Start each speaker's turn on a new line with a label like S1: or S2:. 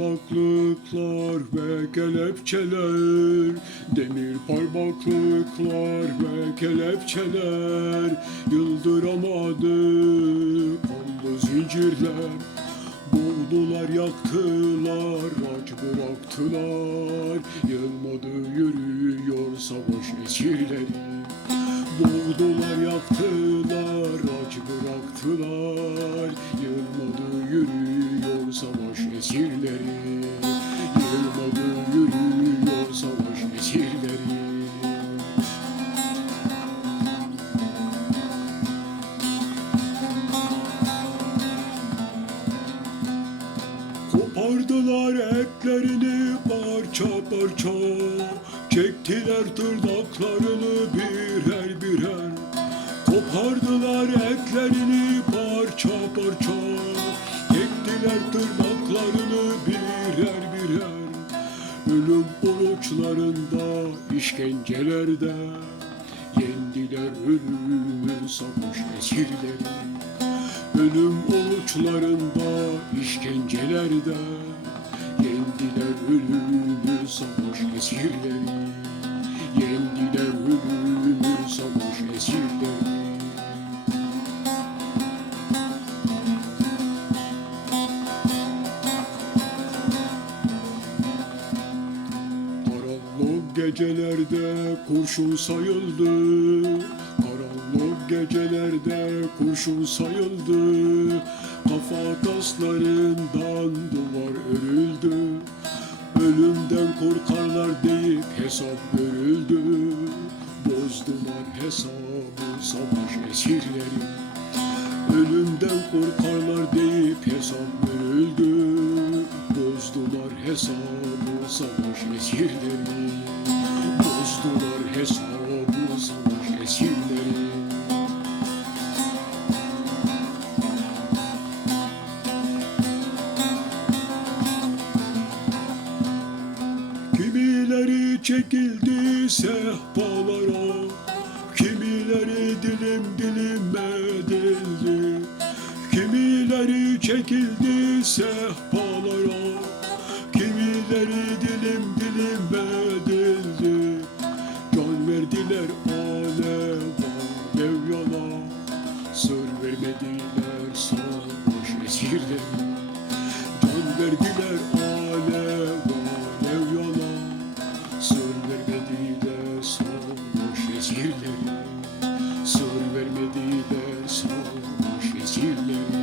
S1: parmaklıklar ve kelepçeler Demir parmaklıklar ve kelepçeler Yıldıramadı kanlı zincirler. Boğdular yaktılar aç bıraktılar. Yılmadı yürüyor savaş esirleri Boğdular yaktılar aç bıraktılar. Yılmadı yürüyor savaş esirleri. Yılmadı yürüyor savaş esirleri. Kopardılar etlerini parça parça Çektiler tırnaklarını birer birer. Kopardılar etlerini parça parça. Çektiler tırnaklarını birer birer. Ölüm oruçlarında işkencelerde. Yendiler ölümün savaş esirleri. Ölüm oruçlarında, işkencelerde Yendiler ölümü savaş esirleri. Yendiler ölümü savaş esirleri. Karanlık gecelerde kurşun sayıldı Karanlık gecelerde kurşun sayıldı. Kafa taslarından duvar örüldü. Ölümden korkarlar deyip hesap görüldü Bozdular hesabı savaş esirleri. Ölümden korkarlar deyip hesap görüldü Bozdular hesabı savaş esirleri. Bozdular hesabı savaş esirleri çekildi sehpalara. Kimileri dilim dilim edildi. Kimileri çekildi sehpalara. Kimileri dilim dilim edildi. Can verdiler alev alev yana Sır vermediler savaş esirleri Can verdiler vermedi de solmuş ezgilerim Sır vermedi de solmuş ezgilerim